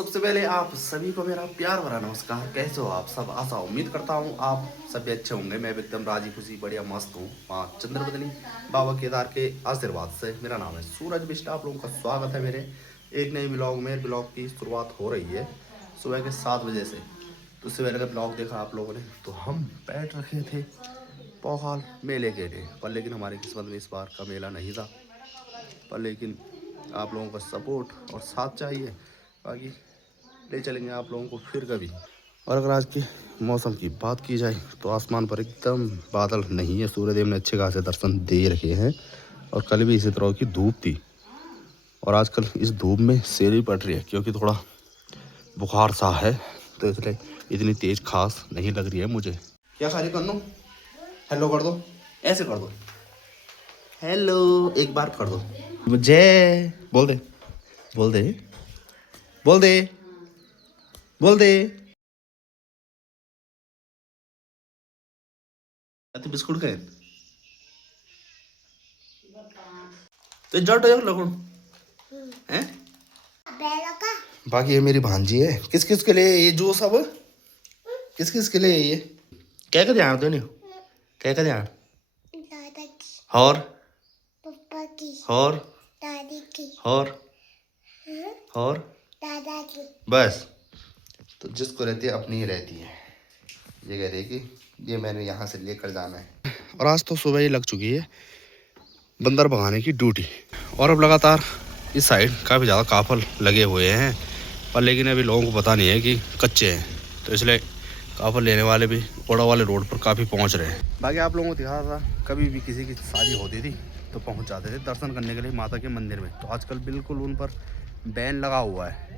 सबसे पहले आप सभी को मेरा प्यार भरा नमस्कार। कैसे हो आप सब? आशा उम्मीद करता हूँ आप सभी अच्छे होंगे। मैं भी एकदम राजी खुशी बढ़िया मस्त हूँ। माँ चंद्रवदनी बाबा केदार के आशीर्वाद से। मेरा नाम है सूरज बिष्ट। आप लोगों का स्वागत है मेरे एक नए ब्लॉग में। ब्लॉग की शुरुआत हो रही है सुबह के 7 बजे से। तो उससे पहले का ब्लॉग देखा आप लोगों ने तो हम बैठ रखे थे पोहाल मेले के लिए, पर लेकिन हमारी किस्मत में इस बार का मेला नहीं था। पर लेकिन आप लोगों का सपोर्ट और साथ चाहिए, बाकी ले चलेंगे आप लोगों को फिर कभी। और अगर आज के मौसम की बात की जाए तो आसमान पर एकदम बादल नहीं है। सूर्यदेव ने अच्छे खासे दर्शन दे रखे हैं और कल भी इसी तरह की धूप थी। और आजकल इस धूप में सेरी पड़ रही है क्योंकि थोड़ा बुखार सा है, तो इसलिए इतनी तेज खास नहीं लग रही है मुझे। क्या खाली कर लो? हेलो कर दो, ऐसे कर दो। हेलो एक बार कर दो। मुझे बोल दे, बोल दे, बोल दे, बोल दे। तो बिस्कुट खाए तो जट लगुण हैं। बाकी ये मेरी भांजी है। किस किस के लिए ये जूस? अब किस किस के लिए ये? क्या का ध्यान देने? क्या का ध्यान? दादा की और पापा की और दादी की और दादा की। बस। तो जिसको रहती है अपनी ही रहती है। ये कह रही कि ये मैंने यहाँ से लेकर जाना है। और आज तो सुबह ही लग चुकी है बंदर भगाने की ड्यूटी। और अब लगातार इस साइड काफ़ी ज़्यादा काफल लगे हुए हैं, पर लेकिन अभी लोगों को पता नहीं है कि कच्चे हैं, तो इसलिए काफल लेने वाले भी ओड़ा वाले रोड पर काफ़ी पहुंच रहे हैं। बाकी आप लोगों को दिखा था, कभी भी किसी की शादी होती थी तो पहुंच जाते थे दर्शन करने के लिए माता के मंदिर में। तो आजकल बिल्कुल उन पर बैन लगा हुआ है।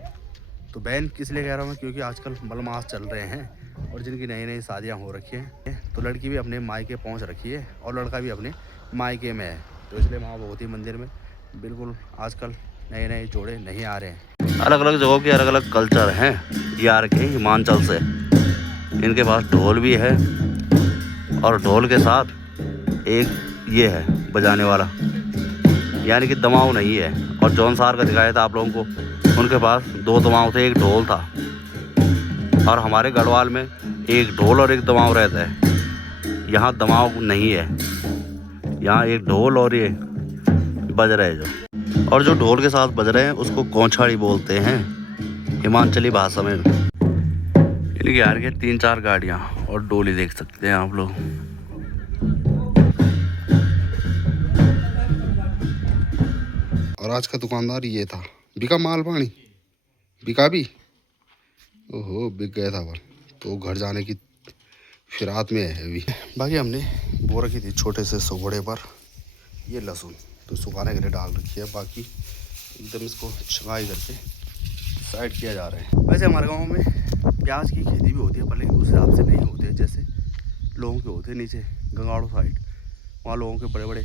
तो बैन किस लिए कह रहा हूँ मैं, क्योंकि आजकल मलमास चल रहे हैं और जिनकी नई नई शादियाँ हो रखी हैं, तो लड़की भी अपने मायके पहुँच रखी है और लड़का भी अपने मायके में है। तो इसलिए माँ भगवती मंदिर में बिल्कुल आजकल नए नए जोड़े नहीं आ रहे हैं। अलग अलग जगहों के अलग अलग कल्चर हैं। ये आ रखे हिमाचल से, इनके पास ढोल भी है और ढोल के साथ एक ये है बजाने वाला, यानी कि दमाव नहीं है। और जौन सार का दिखाया था आप लोगों को, उनके पास 2 दमाव थे, एक ढोल था। और हमारे गढ़वाल में एक ढोल और एक दमाव रहता है। यहाँ दमाव नहीं है, यहाँ एक ढोल और ये बज रहे हैं जो। और जो ढोल के साथ बज रहे हैं उसको कौछाड़ी बोलते हैं हिमाचली भाषा में। इनके यार के 3-4 गाड़ियाँ और डोली देख सकते हैं आप लोग। और आज का दुकानदार ये था। बिका माल पानी? बिका भी? ओहो, बिक गया था पर। तो घर जाने की फिरात में है अभी। बाकी हमने बो रखी थी छोटे से सोगड़े पर ये लहसुन, तो सुखाने के लिए डाल रखी है। बाकी एकदम इसको छगाई करके साइड किया जा रहा है। वैसे हमारे गांव में प्याज की खेती भी होती है, पर लेकिन उस हिसाब से नहीं होती है जैसे लोगों के होते हैं नीचे गंगाड़ो साइड। वहाँ लोगों के बड़े बड़े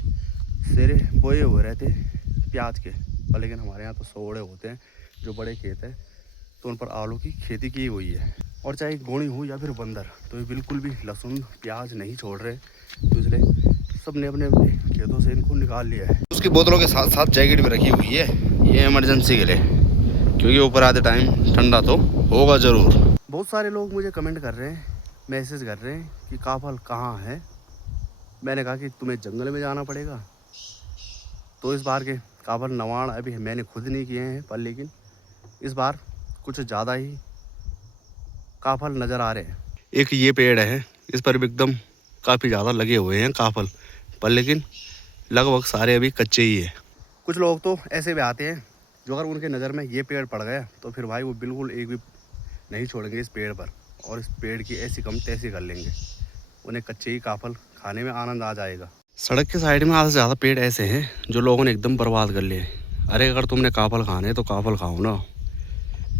सेरे बोए हुए रहते हैं प्याज के, पर लेकिन हमारे यहाँ तो सोगड़े होते हैं जो बड़े खेत हैं, तो उन पर आलू की खेती की हुई है। और चाहे गोणी हो या फिर बंदर, तो ये बिल्कुल भी लहसुन प्याज नहीं छोड़ रहे। तो इसलिए सब ने अपने अपने खेतों से इनको निकाल लिया है। उसकी बोतलों के साथ साथ जैकेट भी रखी हुई है, ये इमरजेंसी के लिए, क्योंकि ऊपर आते टाइम ठंडा तो होगा ज़रूर। बहुत सारे लोग मुझे कमेंट कर रहे हैं, मैसेज कर रहे हैं कि काफल कहाँ है। मैंने कहा कि तुम्हें जंगल में जाना पड़ेगा। तो इस बार के काफल नवाण अभी मैंने खुद नहीं किए हैं, पर लेकिन इस बार कुछ ज़्यादा ही काफल नज़र आ रहे हैं। एक ये पेड़ है, इस पर भी एकदम काफ़ी ज़्यादा लगे हुए हैं काफल, पर लेकिन लगभग सारे अभी कच्चे ही है। कुछ लोग तो ऐसे भी आते हैं जो अगर उनके नज़र में ये पेड़ पड़ गया तो फिर भाई वो बिल्कुल एक भी नहीं छोड़ेंगे इस पेड़ पर, और इस पेड़ की ऐसी कम तैसी कर लेंगे। उन्हें कच्चे ही काफल खाने में आनंद आ जाएगा। सड़क के साइड में आधे से ज़्यादा पेड़ ऐसे हैं जो लोगों ने एकदम बर्बाद कर लिए। अरे अगर तुमने काफल खाने तो काफल खाओ ना,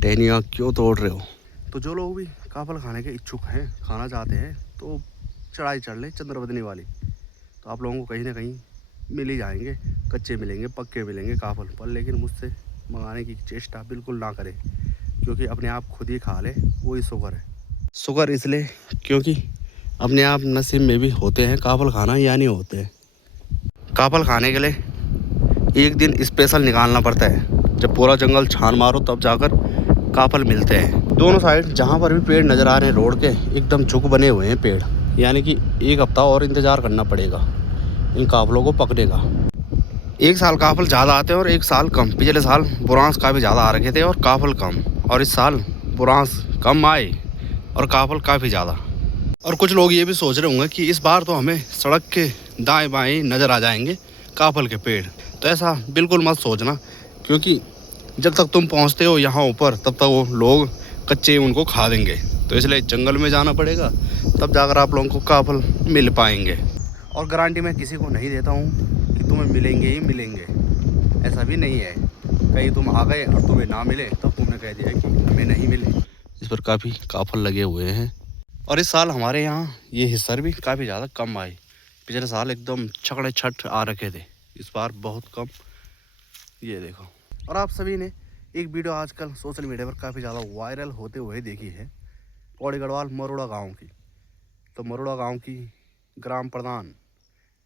टहनियाँ क्यों तोड़ रहे हो? तो जो लोग भी काफल खाने के इच्छुक हैं, खाना चाहते हैं, तो चढ़ाई चढ़ ले चंद्रवदनी वाली। तो आप लोगों को कहीं ना कहीं मिल ही जाएंगे, कच्चे मिलेंगे, पक्के मिलेंगे काफल। पर लेकिन मुझसे मंगाने की चेष्टा बिल्कुल ना करें, क्योंकि अपने आप खुद ही खा ले वही शुगर है। शुगर इसलिए क्योंकि अपने आप नसीब में भी होते हैं काफल खाना या नहीं होते हैं। काफल खाने के लिए एक दिन स्पेशल निकालना पड़ता है। जब पूरा जंगल छान मारो तब जाकर काफल मिलते हैं। दोनों साइड जहाँ पर भी पेड़ नज़र आ रहे हैं रोड के, एकदम झुक बने हुए हैं पेड़, यानी कि एक हफ्ता और इंतज़ार करना पड़ेगा इन काफलों को पकड़ने का। एक साल काफल ज़्यादा आते हैं और एक साल कम। पिछले साल बुरांस काफ़ी ज़्यादा आ रखे थे और काफल कम, और इस साल बुरांस कम आए और काफल काफ़ी ज़्यादा। और कुछ लोग ये भी सोच रहे होंगे कि इस बार तो हमें सड़क के दाएं बाएं नज़र आ जाएंगे काफल के पेड़। तो ऐसा बिल्कुल मत सोचना, क्योंकि जब तक तुम पहुंचते हो यहाँ ऊपर तब तक वो लोग कच्चे उनको खा देंगे। तो इसलिए जंगल में जाना पड़ेगा, तब जाकर आप लोगों को काफल मिल पाएंगे। और गारंटी मैं किसी को नहीं देता हूँ कि तुम्हें मिलेंगे ही मिलेंगे, ऐसा भी नहीं है। कहीं तुम आ गए और तुम्हें ना मिले तब तुमने कह दिया कि हमें नहीं मिले। इस पर काफ़ी काफल लगे हुए हैं। और इस साल हमारे यहाँ ये हिस्सर भी काफ़ी ज़्यादा कम आए। पिछले साल एकदम छकड़े छठ आ रखे थे, इस बार बहुत कम। ये देखो। और आप सभी ने एक वीडियो आजकल सोशल मीडिया पर काफ़ी ज़्यादा वायरल होते हुए देखी है, पौड़ी गढ़वाल मरोड़ा गांव की। तो मरोड़ा गांव की ग्राम प्रधान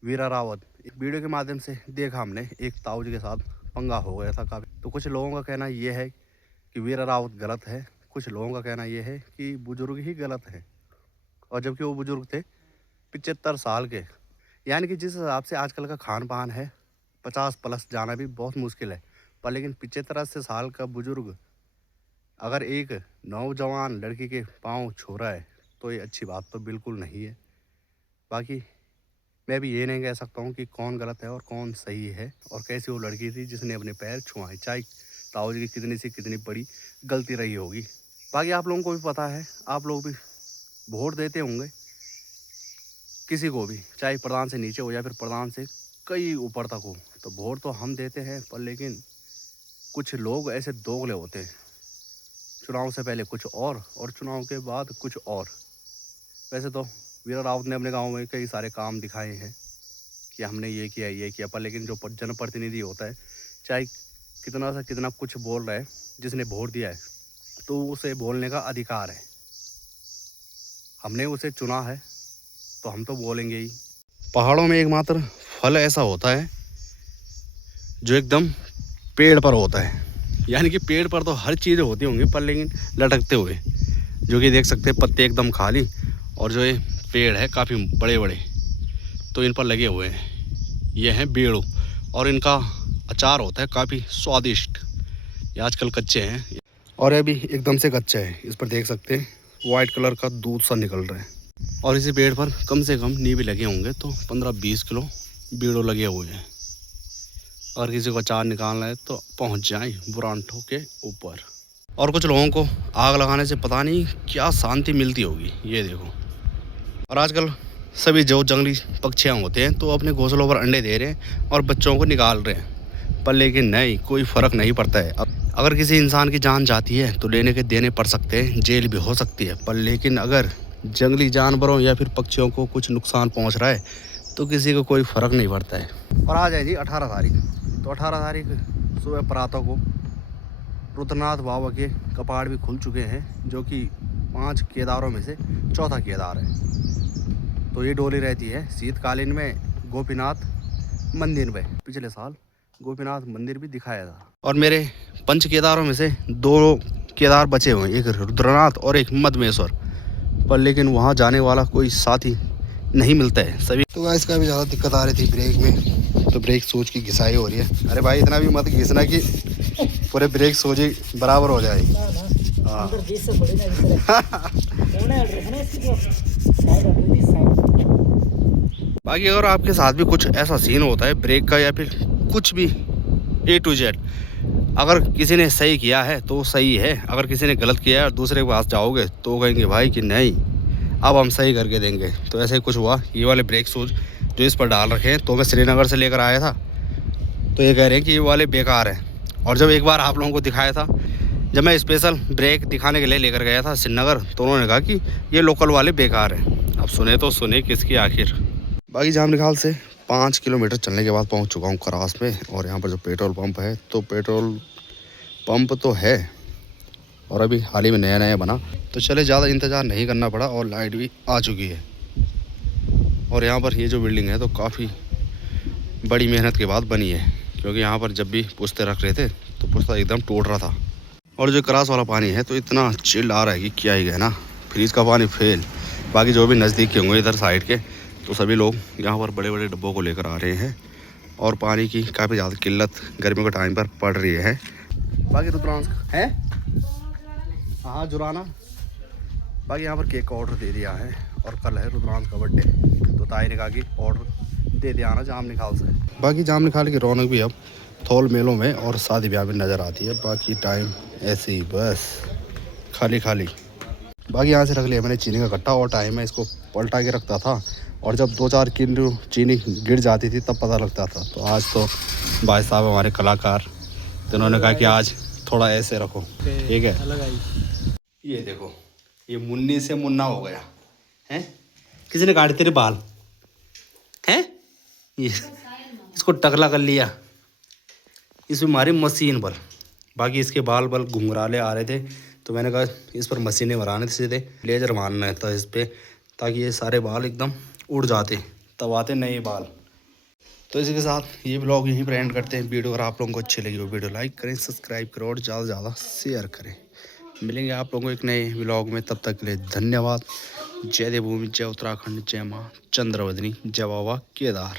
वीरा रावत, एक वीडियो के माध्यम से देखा हमने, एक ताऊ जी के साथ पंगा हो गया था काफ़ी। तो कुछ लोगों का कहना ये है कि वीरा रावत गलत है, कुछ लोगों का कहना ये है कि बुजुर्ग ही गलत है। और जबकि वो बुजुर्ग थे 75 साल के, यानी कि जिस हिसाब से आजकल का खान पान है 50 प्लस जाना भी बहुत मुश्किल है। पर लेकिन 75 साल का बुजुर्ग अगर एक नौजवान लड़की के पाँव छू रहा है तो ये अच्छी बात तो बिल्कुल नहीं है। बाकी मैं भी ये नहीं कह सकता हूँ कि कौन गलत है और कौन सही है, और कैसी वो लड़की थी जिसने अपने पैर छुआए, चाहे ताऊ जी की कितनी से कितनी बड़ी गलती रही होगी। बाकी आप लोगों को भी पता है, आप लोग भी वोट देते होंगे किसी को भी, चाहे प्रधान से नीचे हो या फिर प्रधान से कई ऊपर तक हो। तो वोट तो हम देते हैं, पर लेकिन कुछ लोग ऐसे दोगले होते हैं, चुनाव से पहले कुछ और चुनाव के बाद कुछ और। वैसे तो वीरा रावत ने अपने गांव में कई सारे काम दिखाए हैं कि हमने ये किया, पर लेकिन जो जनप्रतिनिधि होता है, चाहे कितना से कितना कुछ बोल रहा है, जिसने वोट दिया है तो उसे बोलने का अधिकार है। हमने उसे चुना है तो हम तो बोलेंगे ही। पहाड़ों में एकमात्र फल ऐसा होता है जो एकदम पेड़ पर होता है, यानी कि पेड़ पर तो हर चीज़ होती होंगी, पर लेकिन लटकते हुए, जो कि देख सकते हैं पत्ते एकदम खाली, और जो ये पेड़ है काफ़ी बड़े बड़े, तो इन पर लगे हुए हैं। ये हैं बेड़ू, और इनका अचार होता है काफ़ी स्वादिष्ट। ये आजकल कच्चे हैं, और ये भी एकदम से कच्चे हैं। इस पर देख सकते हैं वाइट कलर का दूध सा निकल रहा है। और इसी पेड़ पर कम से कम नींबे लगे होंगे तो 15-20 किलो बेड़ो लगे हुए हैं। अगर किसी को अचार निकालना है तो पहुंच जाए बुरांठों के ऊपर। और कुछ लोगों को आग लगाने से पता नहीं क्या शांति मिलती होगी, ये देखो। और आजकल सभी जो जंगली पक्षियाँ होते हैं तो अपने घोंसलों पर अंडे दे रहे हैं और बच्चों को निकाल रहे हैं, पर लेकिन नहीं, कोई फ़र्क नहीं पड़ता है। अगर किसी इंसान की जान जाती है तो लेने के देने पड़ सकते हैं, जेल भी हो सकती है, पर लेकिन अगर जंगली जानवरों या फिर पक्षियों को कुछ नुकसान पहुंच रहा है तो किसी को कोई फ़र्क नहीं पड़ता है। और आज है जी 18 तारीख। तो 18 तारीख सुबह प्रातः को रुद्रनाथ बाबा के कपाट भी खुल चुके हैं, जो कि 5 केदारों में से चौथा केदार है। तो ये डोली रहती है शीतकालीन में गोपीनाथ मंदिर में। पिछले साल गोपीनाथ मंदिर भी दिखाया था। और मेरे 5 केदारों में से 2 केदार बचे हुए हैं, एक रुद्रनाथ और एक मधमेश्वर, पर लेकिन वहाँ जाने वाला कोई साथी नहीं मिलता है सभी। तो गाइस का भी ज़्यादा दिक्कत आ रही थी ब्रेक में, तो ब्रेक सोच की घिसाई हो रही है। अरे भाई इतना भी मत घिसना कि पूरे ब्रेक सोचे बराबर हो जाए। हाँ बाकी अगर आपके साथ भी कुछ ऐसा सीन होता है ब्रेक का या फिर कुछ भी A to Z, अगर किसी ने सही किया है तो सही है, अगर किसी ने गलत किया है और दूसरे के पास जाओगे तो कहेंगे भाई कि नहीं अब हम सही करके देंगे। तो ऐसे ही कुछ हुआ। ये वाले ब्रेक शूज जो इस पर डाल रखे हैं तो मैं श्रीनगर से लेकर आया था, तो ये कह रहे हैं कि ये वाले बेकार हैं। और जब एक बार आप लोगों को दिखाया था, जब मैं स्पेशल ब्रेक दिखाने के लिए लेकर गया था श्रीनगर, तो उन्होंने कहा कि ये लोकल वाले बेकार हैं। अब सुने तो सुने किसकी आखिर। बाकी जाम निकाल से 5 किलोमीटर चलने के बाद पहुंच चुका हूं खरास में। और यहां पर जो पेट्रोल पंप है, तो पेट्रोल पंप तो है और अभी हाल ही में नया नया बना, तो चले ज़्यादा इंतज़ार नहीं करना पड़ा और लाइट भी आ चुकी है। और यहाँ पर ये जो बिल्डिंग है तो काफ़ी बड़ी मेहनत के बाद बनी है, क्योंकि यहाँ पर जब भी पुश्ते रख रहे थे तो पुश्ता एकदम टूट रहा था। और जो क्रास वाला पानी है तो इतना चिल आ रहा है कि क्या ही कहना। फ्रीज का पानी फेल। बाकी जो भी नज़दीक के होंगे इधर साइड के तो सभी लोग यहाँ पर बड़े बड़े डब्बों को लेकर आ रहे हैं और पानी की काफ़ी ज़्यादा किल्लत गर्मियों के टाइम पर पड़ रही है। बाकी रुद्रांश है हाँ जुराना। बाकी यहाँ पर केक का ऑर्डर दे दिया है और कल है रुद्रांश का बर्थडे तो ताई ने कहा कि ऑर्डर दे दिया ना जाम निकाल से। बाकी जाम निकाल की रौनक भी अब थोल मेलों में और शादी ब्याह में नज़र आती है। बाकी टाइम ऐसे ही बस खाली खाली। बाकी यहाँ से रख लिया मैंने चीनी का कट्टा और टाइम है इसको पलटा के रखता था और जब 2-4 किलो चीनी गिर जाती थी तब पता लगता था। तो आज तो भाई साहब हमारे कलाकार तो उन्होंने कहा कि आज थोड़ा ऐसे रखो ठीक है। ये देखो ये मुन्नी से मुन्ना हो गया है। किसी ने काटे तेरे बाल हैं ये इसको टकला कर लिया इसमें हमारी मशीन पर। बाकी इसके बाल घुंघराले आ रहे थे तो मैंने कहा इस पर मशीनें भराने थे सीधे लेजर मारना था इस पर ताकि ये सारे बाल एकदम उड़ जाते तब आते नए बाल। तो इसी के साथ ये ब्लॉग यहीं पर एंड करते हैं। वीडियो अगर आप लोगों को अच्छी लगी हो वीडियो लाइक करें सब्सक्राइब करें और ज़्यादा से ज़्यादा शेयर करें। मिलेंगे आप लोगों को एक नए ब्लॉग में तब तक के लिए धन्यवाद। जय देवभूमि जय उत्तराखंड जय माँ चंद्रवदनी जय बाबा केदार।